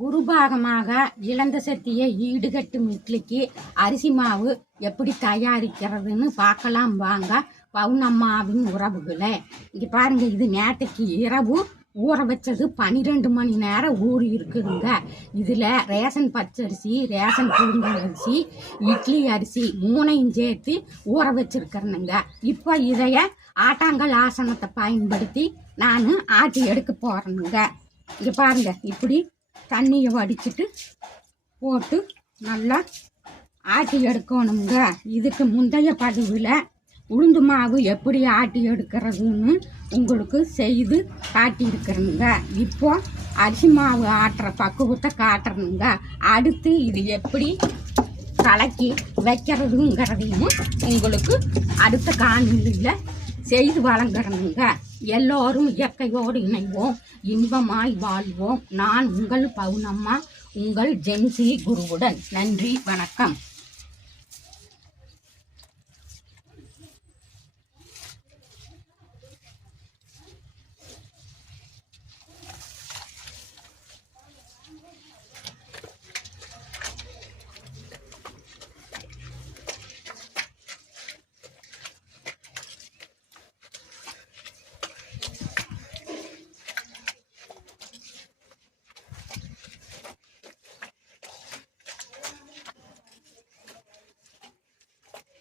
குருபாகமாக இழந்த சக்தியை ஈடுகட்டும் இட்லிக்கு அரிசி மாவு எப்படி தயாரிக்கிறதுன்னு பார்க்கலாம் வாங்க. பவுனம்மாவின் உறவுகளை. இங்கே பாருங்க இது நேற்றுக்கு இரவு ஊற வச்சது பன்னிரெண்டு மணி நேரம் ஊறி இருக்குதுங்க. இதில் ரேஷன் பச்சரிசி ரேஷன் புழுங்கல் அரிசி இட்லி அரிசி மூணையும் சேர்த்து ஊற வச்சிருக்கிறேனுங்க. இப்போ இதைய ஆட்டாங்கல் ஆசனத்தை பயன்படுத்தி நான் ஆட்டி எடுக்க போகிறேனுங்க இங்கே பாருங்க இப்படி தண்ணியை வடிச்சிட்டு போட்டு நல்லா ஆட்டி எடுக்கணுங்க. இதுக்கு முந்தைய பதிவில் உளுந்து மாவு எப்படி ஆட்டி எடுக்கிறதுன்னு உங்களுக்கு செய்து காட்டியிருக்கிறேங்க. இப்போ அரிசி மாவு ஆட்டுற பக்குவத்தை காட்டுறேனுங்க அடுத்து இது எப்படி கலக்கி வைக்கிறதுங்கிறதையும் உங்களுக்கு அடுத்த காணொலியில் செய்து வழங்குறேனுங்க எல்லோரும் இயற்கையோடு இணைவோம். இன்பமாய் வாழ்வோம். நான் உங்கள் பவுனம்மா உங்கள் ஜென்சி குருவுடன். நன்றி வணக்கம்.